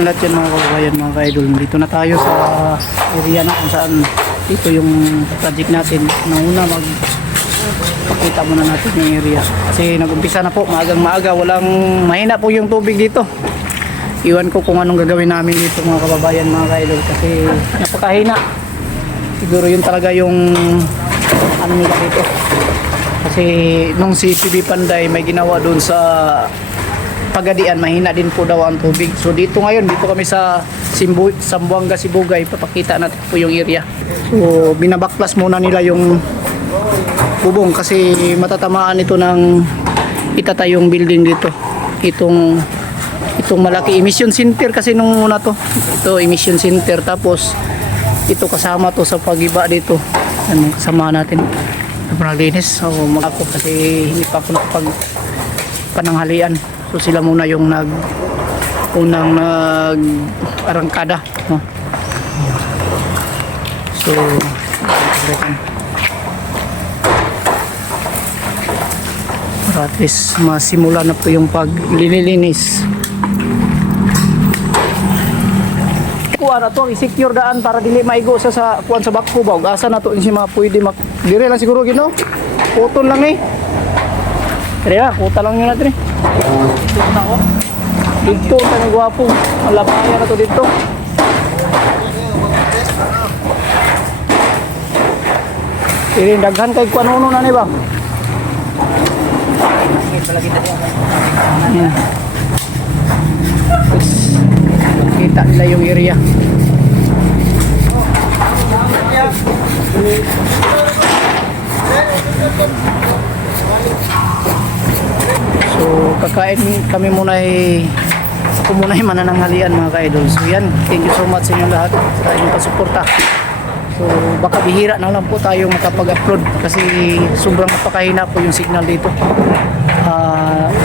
Lahat yan mga kababayan, mga ka-idol. Dito na tayo sa area na kung saan dito yung project natin. Nauna pakita muna natin yung area. Kasi nag-umpisa na po, maagang maaga. Walang mahina po yung tubig dito. Iwan ko kung anong gagawin namin dito mga kababayan, mga ka-idol. Kasi napakahina. Siguro yun talaga yung ano nila dito. Kasi nung si PB Panday may ginawa doon sa Pagadian, mahina din po daw ang tubig. So dito ngayon, dito kami sa Zamboanga, Sibugay. Papakita natin po yung area. So binabaklas muna nila yung bubong kasi matatamaan ito ng itatayong building dito. Itong malaki emission center kasi nung una to. Ito emission center, tapos ito kasama to sa pagiba dito. Ano kasama natin? Naglinis. So ako kasi hindi pa ako pananghalian. So sila muna yung unang nag-arangkada, no? So para at least masimula na po yung paglilinis. Kuha na to, i-secure daan para dili maigo sa kuwan sa bakho ba. Asa na to siya pwede dire lang siguro gino. Puton lang eh. Kaya puta lang yun natin eh. Dito tayo gwapo. Ang labaya na to dito. Daghan kay kuanuno na ni ba? Yeah. Kita nila yung area. So kakain kami muna ako muna manananghalian mga ka-idol. So yan, thank you so much sa inyo lahat sa inyong pasuporta. So baka bihira na lang po tayo makapag-upload kasi sobrang napakahina po yung signal dito.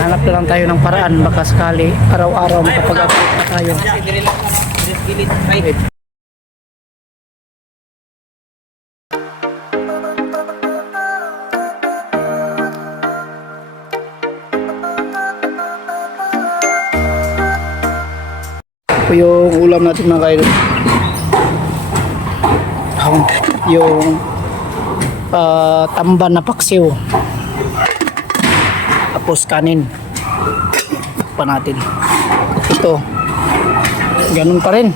Hanap na lang tayo ng paraan, baka sakali araw-araw makapag-upload na tayo. Ito yung ulam natin mga kaidol. Yung tamban na paksiw, tapos kanin pa natin. Ito ganun pa rin.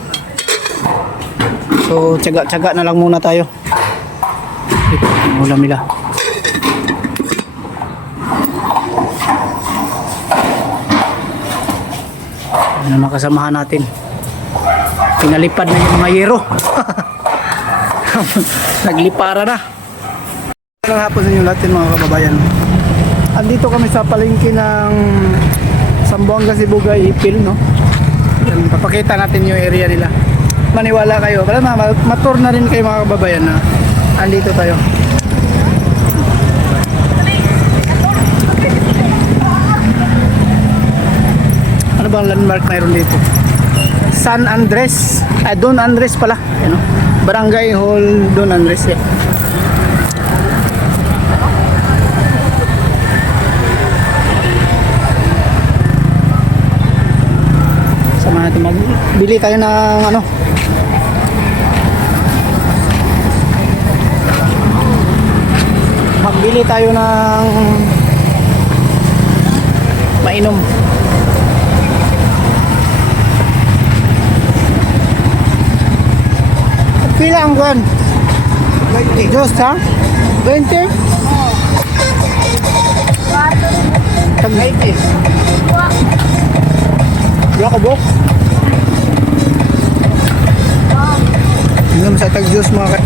So tsaga-tsaga na lang muna tayo. Ito yung ulam nila. Ano na kasamahan natin, pinalipad na yung mga yero. Naglipara na. Magandang hapon sa inyo lahat mga kababayan. Andito kami sa palengke ng Zamboanga, Sibugay, Ipil, no? Papakita natin yung area nila. Maniwala kayo, para matur na rin kayo mga kababayan na andito tayo. Ano bang landmark mayroon dito? San Andres, Don Andres pala, you know? Barangay Hall Don Andres eh. Sama natin magbili tayo ng ano, magbili tayo ng mainom. Pila ang kuwan? 20. Dos ha? 20? Tag 90. Wala ka bok? Tingnan mo sa tag juice mga ka...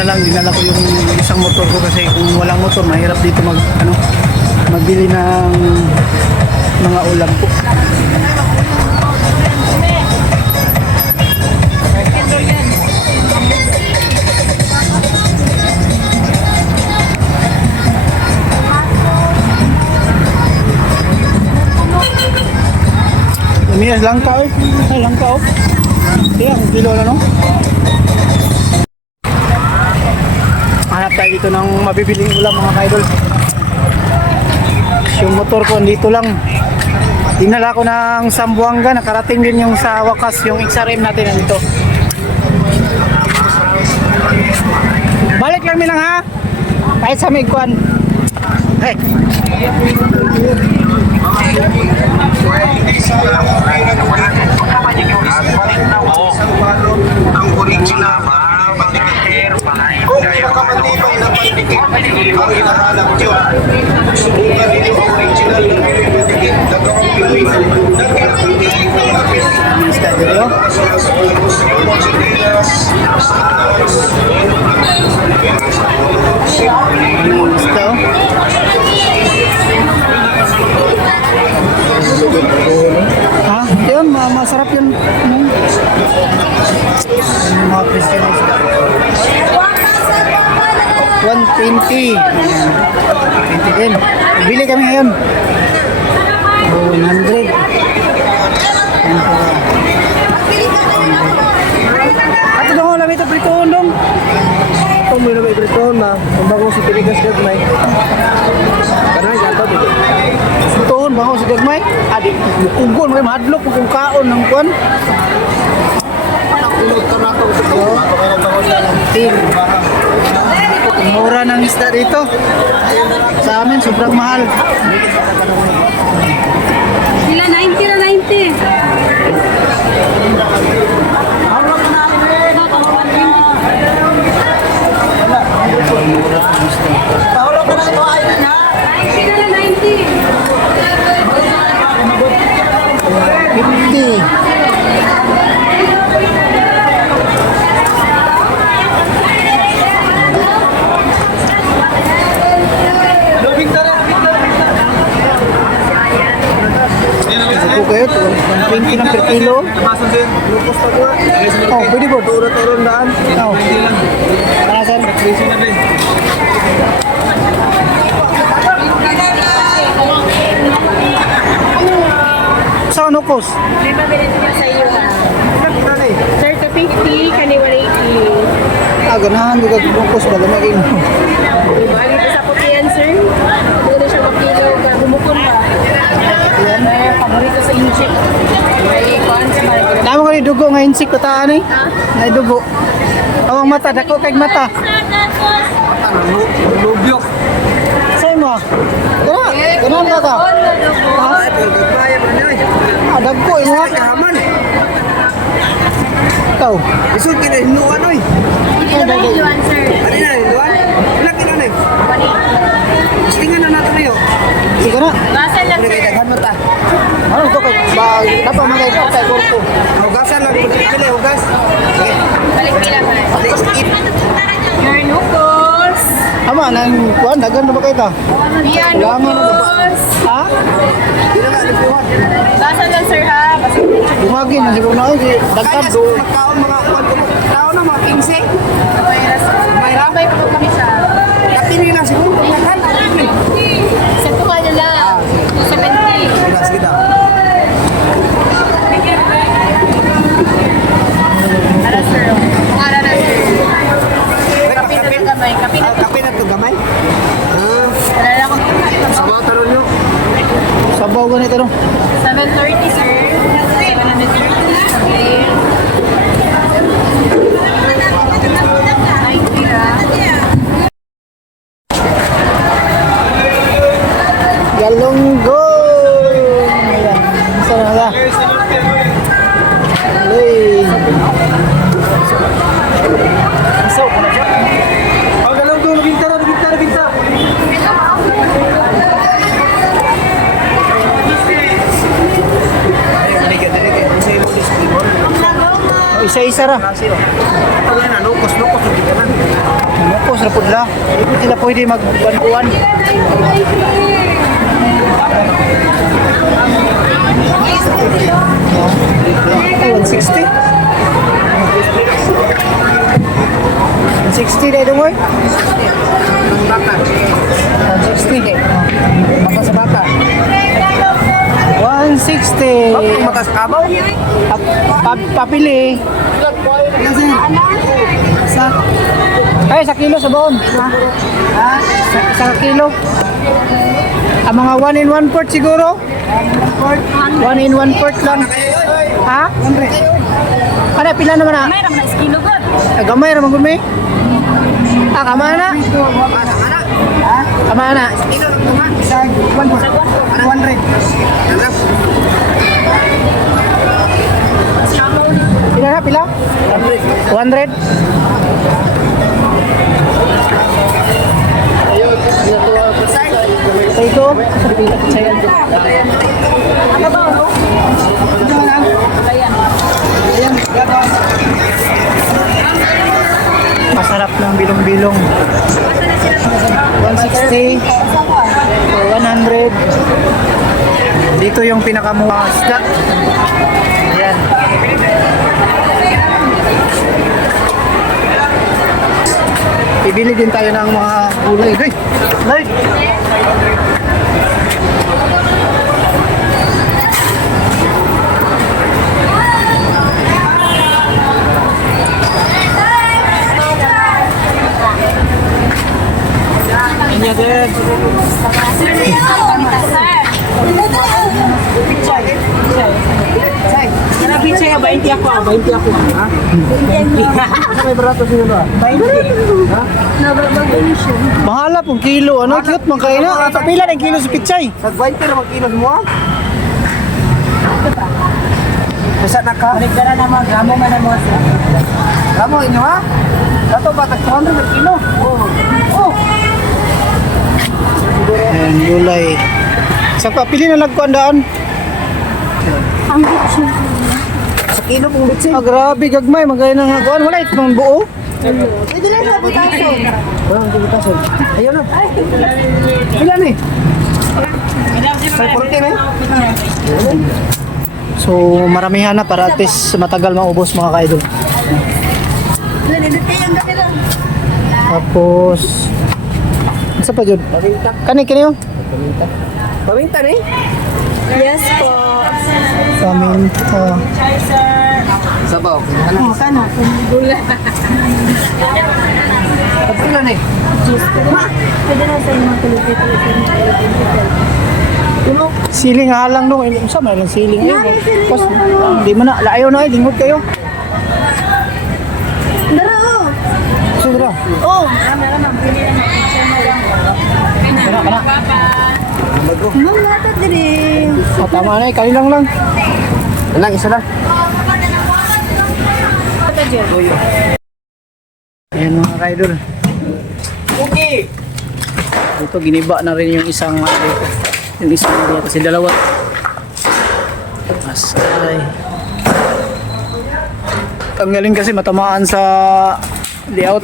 na lang dinala ko yung isang motor ko kasi kung walang motor mahirap dito magbili ng mga ulam po. Yes, langka eh. Ay, langka oh. Kaya, ang kilo na no? Hanap tayo dito ng mabibiling ulam mga kaidol. Yung motor ko dito lang. Dinala ko ng Sambuanga, nakarating din yung sa wakas, yung XRM natin nandito. Balik lang minang ha. Kahit sa Migkuan. Hey. Ang original kung pinakamatibay na pandikit ang hinahanap nyo, subukan ninyo ang original na pandikit na gawang Pinoy na pinakamatibay ng lapis. Ha? Yun, masarap yun. Mga Christian isda. 120. 120 din. Bili kami ngayon. 100. Ato dong ulam ito, pritoon dong. Ito mo na may pritoon na kung bagong si Piligas Gagmay. Karena jatuh dito. Pritoon, bango si Gagmay. Adik, mukungkon, may mahadlok, mukung kaon ng kuwan. Tin. Mura ng isda dito. Sa amin, sobrang mahal. Sila 90 na 90. Tahulog ko na ito ay na. 90 na 90. 50. Ako kayo, 120 lang per kilo. Lupos pa ko. Oh, pwede po. Turun daan. Oh. Para saan? Saan ukos? May pabilis niya sa iyo ha. Sir, 250, kani 180. Ah, ganahan juga ukos ba lamain. Bali pa sa putian, sir. Pwede siya makilo ka. Bumukon ba? Yan. May paborito sa inchik. May kuhan sa market. Namo ko ni dugo nga insik tataan eh. Nay dugo. Awang mata, dako kay mata. Lubyok. Say mo. Gana, ganahan ka ka. Ha? Gagmay man yoy. Ah, dagko imo ha. Kaman. Ikaw. Isod kina hinuan oy. Ito na iluan, sir. Ano na hinuan? Ilang kina na. Istingan na natin niyo. Sige na. Basan lang, Pwede sir. daghan mo ta. Ano to kay ba dapat magay ko kay korpo. Hugasan lang pili hugas. Okay. Balik bilang na. Let's eat. Your nukos. Ama nang kuan dagan na ba kay ta? Yan, Kailangan na ba? nukos. Ha? Dili na lipuhan. Basan lang, sir, ha? Basan lang. Dumagi na siguro na ay dagkab Kaya do. sa magkaon mga kuwan ko. Kaon na mga 15. May rambay pa po kami sa... Kapili na siguro. Magkakan. Sa tuka nyo lang. 270. Sige daw. Ara, sir. Ara na, sir. Kapi na ito gamay. Kapi na ito. Kape na to gamay. Alala ko. Sa mga taron nyo. Sabaw ganito no. 730, sir. 730. Okay. 90, ha? Galunggo. Ayan. Saan na ba? Hey. So, Ang galong doon, nabinta. isa-isa ra. Wala na, nukos na giganan. Ano sa pudla? Hindi sila pwede magbankuan. Ay, 160. 160 dahil mo eh. Ang baka. 160. Baka sa baka. 160. 160. Matas kabaw. Papili. Ay, sa kilo sa baon. Sa kilo. Ang mga 1 in 1 quart siguro. 1 in 1 quart lang. Ha? Ano, pila naman na? May naman na kilo god. Gamay naman gud may. Kama na. Kama na. Pila na, pila? 100. Ito. Ano ba no? Masarap ng bilong-bilong. 160. 100. Dito yung pinakamura isda. Ayan. Bibili din tayo ng mga gulay. Hey! Light! Inya din. Pichay, 20 ako. Ha? Sa may barato sino ba? 20. Ha? Mahala pong kilo. Ano? Cute man kayo na. Ato pila ng kilo sa pichay. Sa 20 na magkilos mo ah. Bisa na ka? Balik na naman. Gramo man naman. Gramo inyo ha? Dato ba? 200 na kilo? Oh. Ayan, gulay. Sa papili na nagkuandaan. Ang bitchin. Sa kilo pong bitsin. Ah, grabe, gagmay. Magaya na nga kuan. Wala itong buo. Pwede na sa butason. Walang kibutason. Ayun na. Ilan eh? Sa 40 eh? So, maramihan na para at least matagal maubos mga ka-idol. Tapos, isa pa dyan? Kani yun? Paminta eh? Yes po. Paminta. Sabaw. Oh, kano? Gula. Pagpilan eh? Pwede na sa mga kulipit. Siling halang nung. Isa may lang siling yun. Pas, hindi mo na. Ayaw na eh. Lingkod kayo. Daro! Sobra. Oh! Kana. Ma'am, natat din. Oh, tama na eh. Kalilang lang. Ilang isa lang. Ayan mga ka-idol. Okay. Dito giniba na rin yung isang dito. Yung isang area kasi dalawa. Asay. Ang galing kasi matamaan sa layout.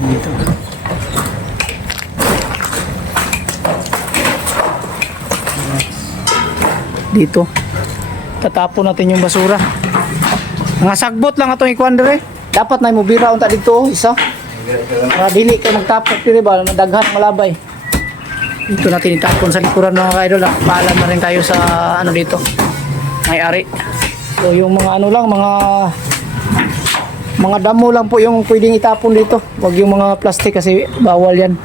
Dito. Dito. Tatapon natin yung basura. Mga sagbot lang atong ikuan dire. Dapat na mobira unta dito isa. Para dili kay magtapok dire ba daghan malabay. Dito natin itapon sa likuran mga ka-idol. Paalam na rin tayo sa ano dito. May-ari. So yung mga ano lang mga damo lang po yung pwedeng itapon dito. Wag yung mga plastic kasi bawal yan.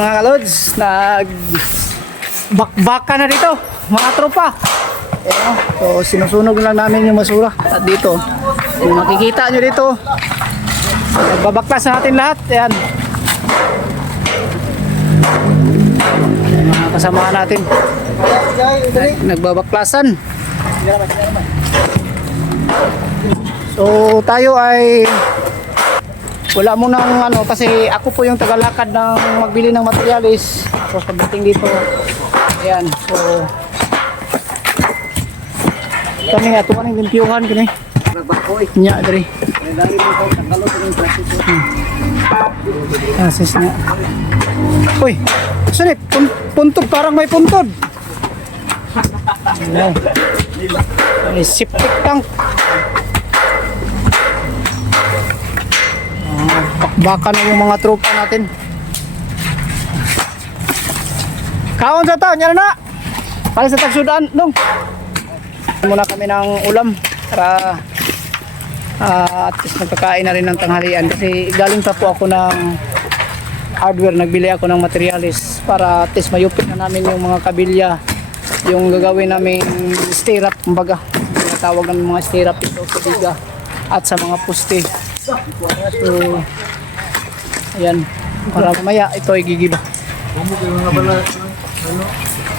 Mga kalods, bakbaka na dito, mga tropa. Ayan, so sinusunog lang namin yung basura. At dito, kung makikita nyo dito, nagbabaklas na natin lahat. Ayan. Mga kasama natin. Nagbabaklasan. So tayo ay wala mo nang ano kasi ako po yung tagalakad ng magbili ng materialis. So pagdating dito, ayan, so kami nga ito kanang limpyuhan kini nya diri asis nga. Uy, sunit puntod, parang may puntod. Ayan. May septic tank. Bakbakan na yung mga tropa natin. Kaon sa taon, yan na. Para sa tagsudan, dong. Muna kami ng ulam para at least magkakain na rin ng tanghalian kasi galing pa po ako ng hardware, nagbili ako ng materialis para at least mayupit na namin yung mga kabilya, yung gagawin namin stirrup, kumbaga tinatawag namin mga stirrup ito sa biga at sa mga poste. So ayan, para mamaya ito ay gigiba.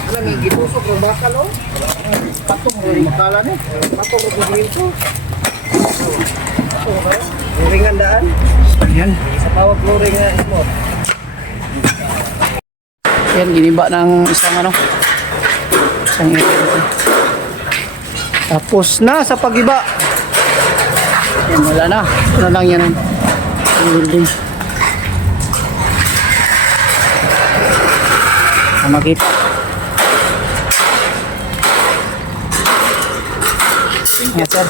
Alam yung gipusok ng bakal o? Patong mo rin makala niya. Patong mo rin ito. Luringan daan. Ayan, Sa tawag luringan mo. ayan, giniba ng isang isang ito. Tapos na sa pagiba. Ayan, wala na. Ito na lang yan ang building. Makita. Yes, sir.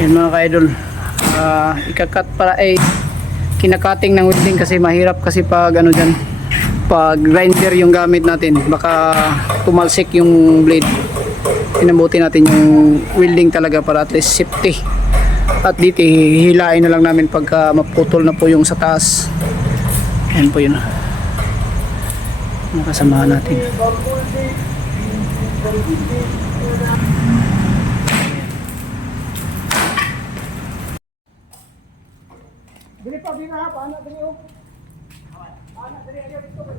Yan mga ka-idol, ikakat para kinakating ng welding kasi mahirap kasi pag dyan, pag grinder yung gamit natin baka tumalsik yung blade. Pinabuti natin yung welding talaga para at least safety, at dito hihilain na lang namin pagka maputol na po yung sa taas. Yan po yun mga kasamahan natin. Dili pa din ha, paano dili o? Paano dili ayo dito ba?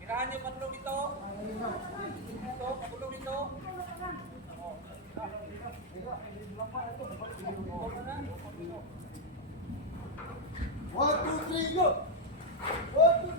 Kirahan niyo patulong dito. Ito, patulong dito. One, two, three, go! One, two,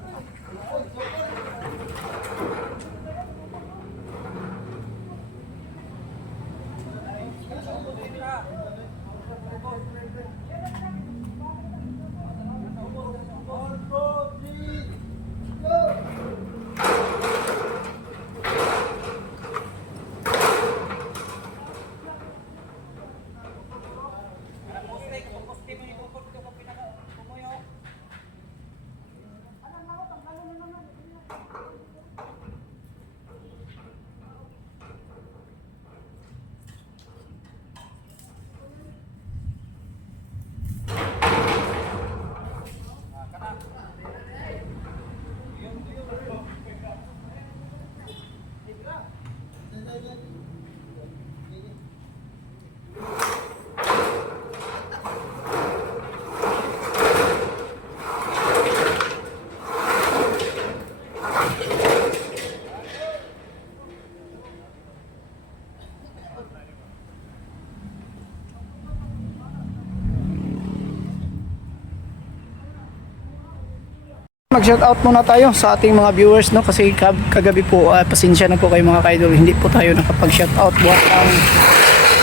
Mag-shoutout muna tayo sa ating mga viewers, no, kasi kagabi po pasensya na po kayo mga ka-idol, hindi po tayo nakapag-shoutout buhat ang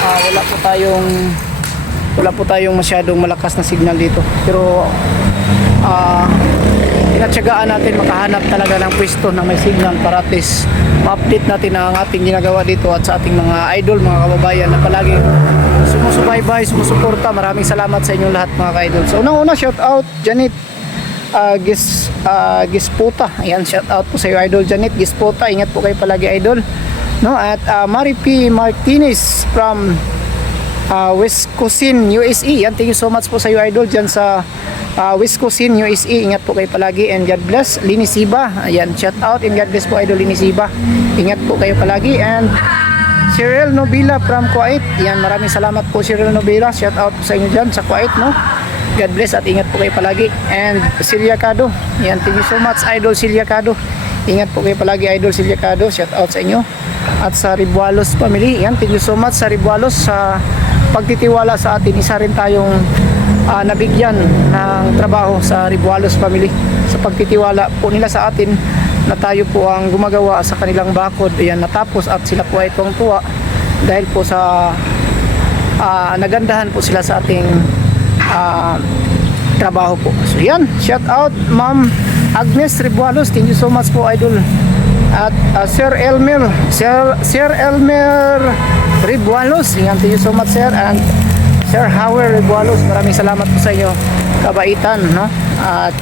wala po tayong masyadong malakas na signal dito. Pero tinatyagaan natin makahanap talaga ng pwesto na may signal para at least ma-update natin ang ating ginagawa dito at sa ating mga idol, mga kababayan na palaging sumusubaybay, sumusuporta. Maraming salamat sa inyong lahat mga ka-idol. So unang-una, shout out Janet Gisputa. Ayan, shout out po sa iyo idol Janet Gisputa. Ingat po kayo palagi idol. No, at Mari P. Martinez from Wisconsin, USA. Yan, thank you so much po sa iyo idol dyan sa Wisconsin, USA. Ingat po kayo palagi and God bless. Lini Siba, ayan, shout out and God bless po idol Lini Siba. Ingat po kayo palagi. And Cheryl Nobila from Kuwait. Yan, maraming salamat po Cheryl Nobila. Shout out po sa inyo dyan sa Kuwait, no. God bless at ingat po kayo palagi. And Celia Cado, yan, thank you so much idol Celia Cado. Ingat po kayo palagi idol Celia Cado. Shout out sa inyo. At sa Ribualos family, yan, thank you so much sa Ribualos sa pagtitiwala sa atin. Isa rin tayong nabigyan ng trabaho sa Ribualos family sa pagtitiwala po nila sa atin na tayo po ang gumagawa sa kanilang bakod. Ayan, natapos at sila po ay tuwang-tuwa dahil po sa nagandahan po sila sa ating trabaho po. So yan, shout out Ma'am Agnes Ribualos, thank you so much po idol. At Sir Elmer Ribualos, yan, thank you so much sir. And Sir Howard Ribualos, maraming salamat po sa inyo, kabaitan, no? At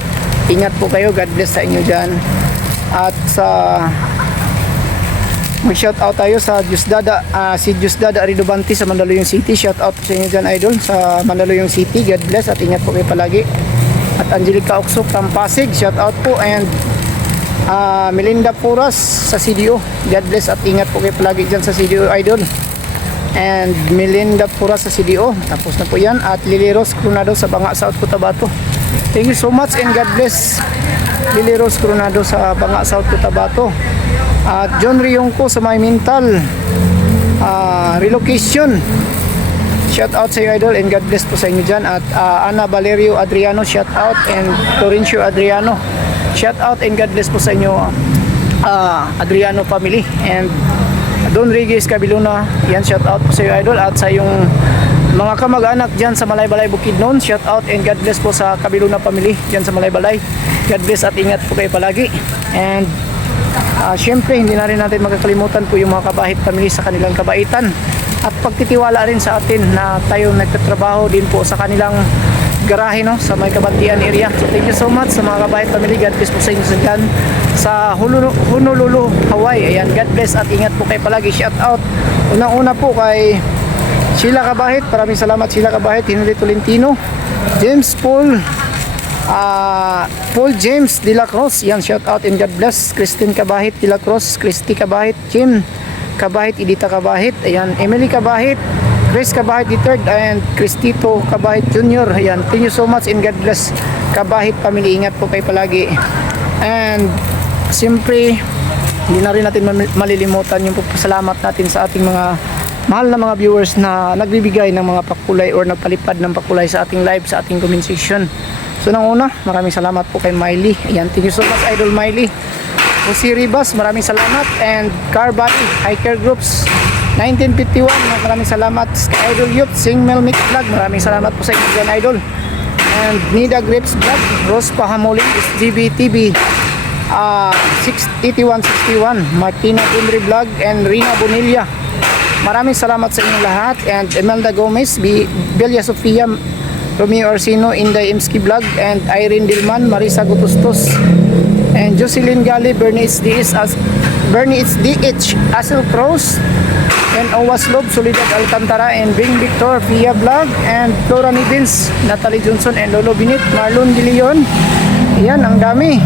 ingat po kayo, God bless sa inyo dyan. At sa mag-shout out tayo sa Diosdada, si Diosdada Ridobante sa Mandaluyong City. Shout out sa inyo dyan idol sa Mandaluyong City. God bless at ingat po kayo palagi. At Angelica Oxo from Pasig, shout out po. And Melinda Puras sa CDO, God bless at ingat po kayo palagi dyan sa CDO idol. And Melinda Puras sa CDO, tapos na po yan. At Lily Rose Coronado sa Banga, South Cotabato. Thank you so much and God bless Lily Rose Coronado sa Banga, South Cotabato. At John Riyongko sa May Mental Relocation, shout out sa iyo idol and God bless po sa inyo dyan. At Ana Valerio Adriano, shout out. And Florencio Adriano, shout out and God bless po sa inyo Adriano family. And Don Reyes Cabiluna, yan, shout out po sa iyo idol. At sa yung mga kamag-anak dyan sa Malaybalay Bukidnon, shout out and God bless po sa Cabiluna family dyan sa Malaybalay. God bless at ingat po kayo palagi. And syempre hindi na rin natin magkakalimutan po yung mga Kabahit family sa kanilang kabaitan at pagtitiwala rin sa atin na tayo nagtatrabaho din po sa kanilang garahe, no, sa may Kabantian area. So thank you so much sa mga Kabahit family. God bless po sa inyo sa Honolulu, Hawaii. Ayan, God bless at ingat po kayo palagi. Shout out unang-una po kay Sheila Kabahit. Maraming salamat Sheila Kabahit, Henry Tolentino, James Paul James De La Cruz, yan, shout out and God bless. Christine Kabahit De La Cruz, Christy Kabahit, Jim Kabahit, Edita Kabahit, ayan, Emily Kabahit, Grace Kabahit III, and Cristito Kabahit Jr. Ayan, thank you so much and God bless Kabahit family. Ingat po kayo palagi. And siyempre hindi na rin natin malilimutan yung pasalamat natin sa ating mga mahal na mga viewers na nagbibigay ng mga pakulay or nagpalipad ng pakulay sa ating live, sa ating comment section. So nang una, maraming salamat po kay Miley. Ayan, thank you so much idol Miley. Jose Ribas, maraming salamat. And Car Body Eye Care Groups 1951, maraming salamat. Idol Youth Singmel Mix Vlog, maraming salamat po sa inyo dyan idol. And Nida Grips Vlog, Rose Pahamuling, SGB TV 8161, Martina Gundry Vlog, and Rina Bonilla, maraming salamat sa inyong lahat. And Imelda Gomez, Belia Sofia, Romeo Arsino, Inday Imski Vlog, and Irene Dilman, Marisa Gutustos, and Jocelyn Gali, Bernice DH, Asel Cross, and Owas Lob, Solidad Alcantara, and Bing Victor, Pia Vlog, and Flora Nivins, Natalie Johnson, and Lolo Binit, Marlon De Leon. Yan, ang dami.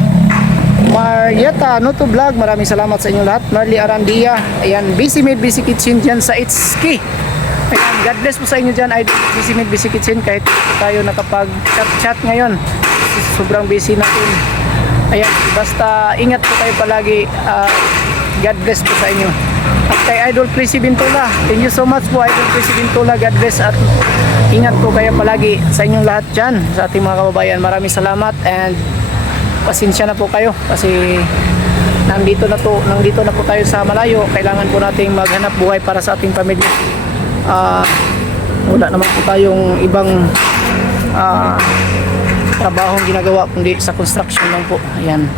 Marieta Noto Vlog, maraming salamat sa inyo lahat. Marley Arandia, ayan, Busy Made Busy Kitchen dyan sa Itski. Ayan, God bless po sa inyo dyan, idol. Busy Made Busy Kitchen, kahit tayo nakapag-chat ngayon, sobrang busy natin. Ayan, basta ingat po kayo palagi. God bless po sa inyo. At kay Idol Prissy Bintula, thank you so much po Idol Prissy Bintula. God bless at ingat po kayo palagi sa inyong lahat dyan, sa ating mga kababayan. Maraming salamat and pasensya na po kayo kasi nandito na po tayo sa malayo. Kailangan po nating maghanap buhay para sa ating pamilya. wala naman po tayong ibang trabahong ginagawa kundi sa construction lang po. Ayan.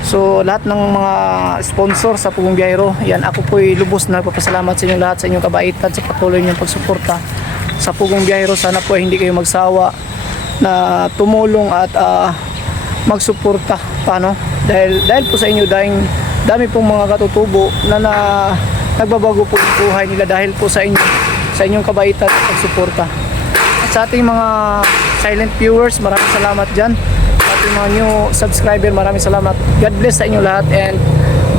So lahat ng mga sponsor sa Pugong Biyahero, ayan, ako po'y lubos na nagpapasalamat sa inyo lahat, sa inyong kabaitan, sa patuloy niyong pagsuporta sa Pugong Biyahero. Sana po hindi kayo magsawa na tumulong at magsuporta pa, no? Dahil po sa inyo, dami pong mga katutubo na nagbabago po yung buhay nila dahil po sa inyo, sa inyong kabaitan at pagsuporta. At sa ating mga silent viewers, maraming salamat dyan. Sa ating mga new subscriber, maraming salamat. God bless sa inyo lahat and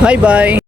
bye bye.